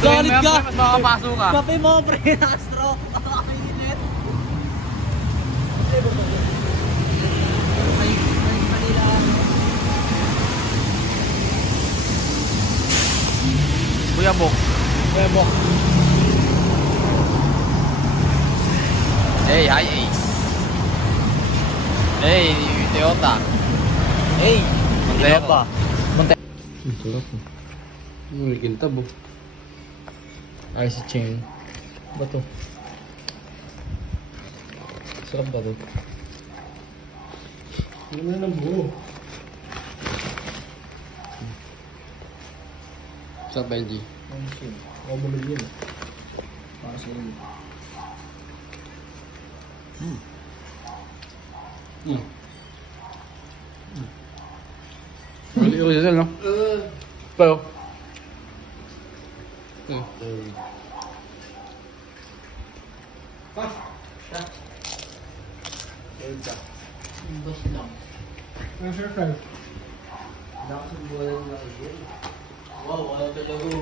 Solid ka! Mas makapasok ka. Kape mo, pre, naka-stroke. Nakakainit. Kuya Bok. Kuya Bok. Hey, hi Ace. Hey, Toyota. Hey, Montero. Montero. Ang sarap. May kintab oh. Ay, si Ching. Ba to? Sarap ba to? Hindi mo na ng buo. Sarap ba yung G? Mabulog yun. Para sa inyo. Hindi original no? Pero Ang sure friend. Wow, wala talaga.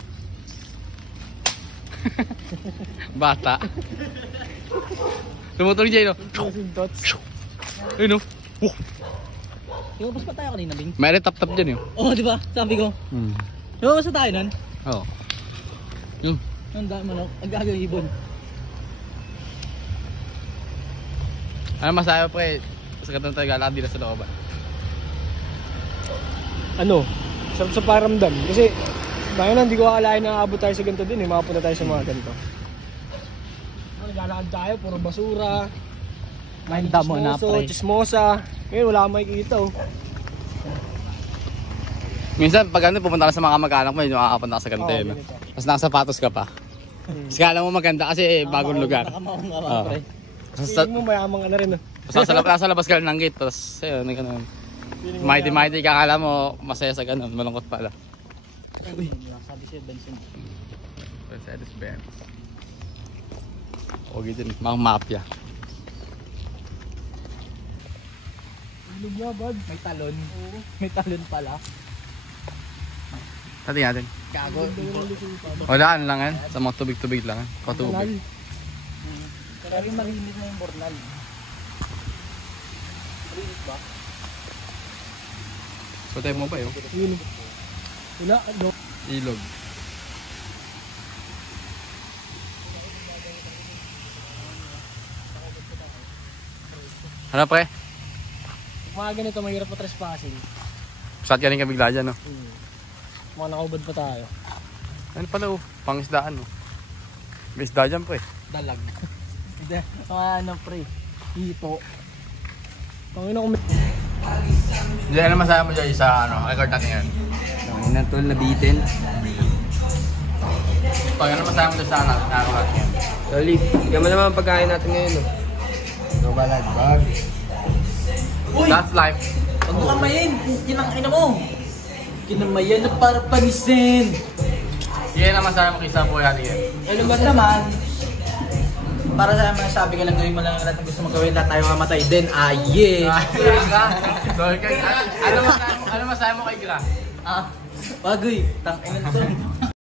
bata. Tumutulong Jay no? Ayun no? Lumabas pa tayo kanina, Bing? May tap-tap dyan yun. Oo, di ba? Sabi ko. Lumabas na tayo nun? Oo. Yun. Ang dami manok. Ang gagawin ibon. Ano masayo pre? Sa katong tayo galakad dito sa looban. Ano? Sarap sa paramdam. Kasi, bago na, hindi ko akalain na aabot tayo sa ganito din eh. Makapunta tayo sa mga ganito. Naglalakad tayo, puro basura. May damo na, pre. Chismosa. Ngayon, wala kang makikita oh. Minsan pag ano pupunta ka sa mga kamag-anak mo, yung makakapunta ka sa ganito no? ganito. Tapos nakasapatos ka pa. Kasi kala mo maganda kasi bagong lugar. Nakamaong nga, Oo. pre. Feeling mo mayamang ka na rin oh. Tapos nasa labas ka lang ng gate. Tapos ayun, ganun. Mighty ka, akala mo masaya sa ganun. Malungkot pala. Uy, sabi siya, Benson. Mercedes Benz. Huwag din, mga mafia. Ilog nga, bud. May talon. May talon pala. Tati natin. Gago. Wala, ano lang yan. Sa mga tubig-tubig lang. Patubig. Kaya rin malinis na yung bornal. Malinis ba? Patay mo ba yun? Ilog. Wala, ano? Ilog. Ano pre? Mga ganito, mahirap pa trespassing. Saan ka rin kabigla dyan, no? Mga nakaubad pa tayo. Ano pala, oh? Pangisdaan, oh. May isda dyan, pre. Dalag. Hindi. Mga ano, pre. Hito. Panginoon ko may... Hindi, ano masaya mo dyan sa, ano, record natin yan? Ang ina tol, nabitin. Pag ano masaya mo dyan sa, record natin yan? Solid. Tignan mo naman ang pagkain natin ngayon, no? Ito ba nagbag? Uy! That's life. Huwag mo kamayin! Kinang mo! Kinamayan na para panisin! Yan ang masaya mo kaysa po yan. Ano ba naman? Para sa mga sabi ka lang gawin mo lang lahat ng gusto mong gawin, lahat tayo mamatay din. Sorry, ano masaya mo kay Gra? Bagoy! Tangin na to.